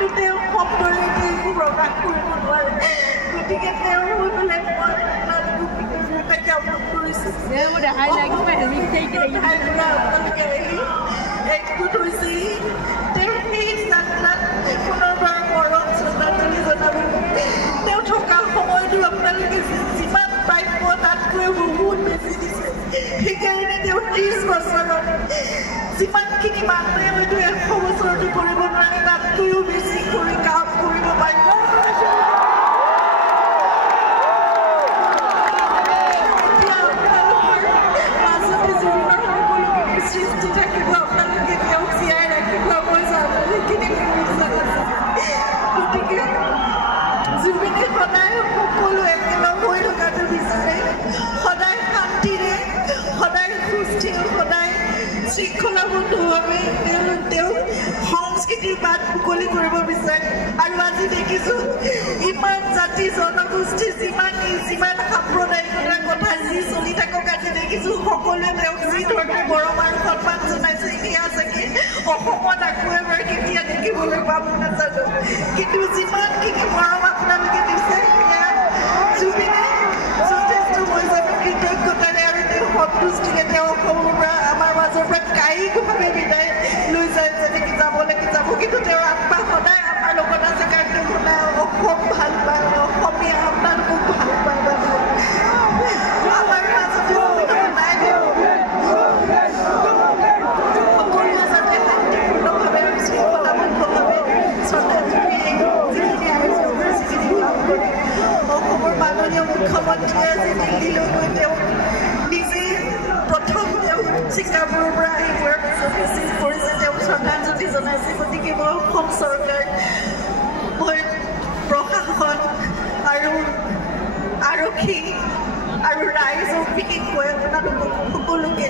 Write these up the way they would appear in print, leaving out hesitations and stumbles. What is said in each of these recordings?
কিন্তু তেওঁ শব্দৰে একো প্ৰকাশ কৰিব নোৱাৰে গতিকে তেওঁ হৈ পেলাই মই কৃতজ্ঞতা জ্ঞাপন কৰিছোঁ আপোনালোকে একগোট হৈছেহি তেওঁ সেই যাত্ৰাত পুনৰবাৰ মৰম শ্ৰদ্ধাঞ্জলি জনাব তেওঁ থকা সময়তো আপোনালোকে যিমান প্ৰাপ্য তাতকৈ বহুত বেছি দিছে সেইকাৰণে তেওঁ 30 বছৰত যিমানখিনি মানুহে হয়তো 100 বছৰতো কৰিব নোৱাৰে তাতকৈও বেছি কৰি কাম কৰিব পাৰিব সৃষ্টি থাকিব আপোনালোকে তেওঁক জীয়াই ৰাখিব মই জানো সেইখিনি গতিকে জুবিনে সদায় সকলো একেলগ হৈ থকাটো বিচাৰে সদায় শান্তিৰে সদায় সুস্থিৰ সদায় শৃংখলাবদ্ধভাৱে তেওঁ সংস্কৃতিৰ বাট মুকলি কৰিব বিচাৰে আৰু আজি দেখিছোঁ ইমান জাতি জনগোষ্ঠী যিমান সাম্প্ৰদায়িকতাৰ কথা যি চলি থাকক আজি দেখিছোঁ সকলোৱে তেওঁক যি ধৰণে মৰম আৰু সন্মান জনাইছে সেয়া চাগে অসমত আকৌ এবাৰ কেতিয়া দেখিবলৈ পাম নাজানো কিন্তু যিমানখিনি মৰম আপোনালোকে দিছে সেয়া জুবিনে যথেষ্ট মই জানো কৃতজ্ঞতাৰে আৰু তেওঁ সন্তুষ্টিৰে তেওঁ অসমৰ পৰা আমাৰ মাজৰ পৰা কায়িকভাৱে বিদায় লৈ যায় যেনেকৈ যাব লাগে যাব কিন্তু তেওঁৰ আত্মা সদায় আমাৰ লগত আছে কাৰণ তেওঁ সদায় অসম ভাল পায় অসমীয়া আপোনালোকক ভাল পায় বাৰু আমাৰ মাজতে নাই সকলোৱে যাতে শান্তিপূৰ্ণভাৱে আৰু শৃংখলাবদ্ধভাৱে শ্ৰদ্ধাঞ্জলি যিখিনি আয়োজন কৰিছে যিখিনি কাম কৰি অসমৰ মাননীয় মুখ্যমন্ত্ৰীয়ে আজি দিল্লীলৈ গৈ তেওঁ নিজে প্ৰথম তেওঁ ছিংগাপুৰৰ পৰা আহি পোৱাৰ পিছত ৰিচিভ কৰিছে তেওঁক শ্ৰদ্ধাঞ্জলি জনাইছে গতিকে মই অসম চৰকাৰ মই প্ৰশাসন আৰু আৰক্ষী আৰু ৰাইজক বিশেষকৈ আপোনালোকক সকলোকে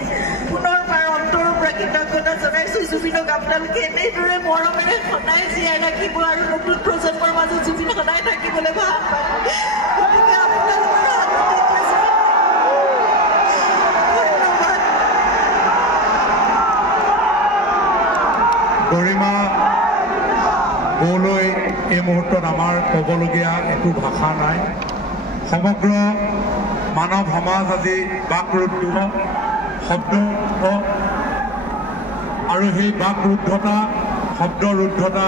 পুনৰবাৰ অন্তৰৰ পৰা কৃতজ্ঞতা জনাইছোঁ জুবিনক আপোনালোকে এনেদৰে মৰমেৰে সদায় জীয়াই ৰাখিব আৰু নতুন প্ৰজন্মৰ মাজত জুবিন সদায় থাকিবলৈ ভাল পায় গতিকে আপোনালোকৰ গৰিমা বৌলৈ এই মুহূৰ্তত আমাৰ ক'বলগীয়া একো ভাষা নাই সমগ্ৰ মানৱ সমাজ আজি বাকৰুদ্ধ শব্দ আৰু সেই বাকৰুদ্ধতা শব্দৰুদ্ধতা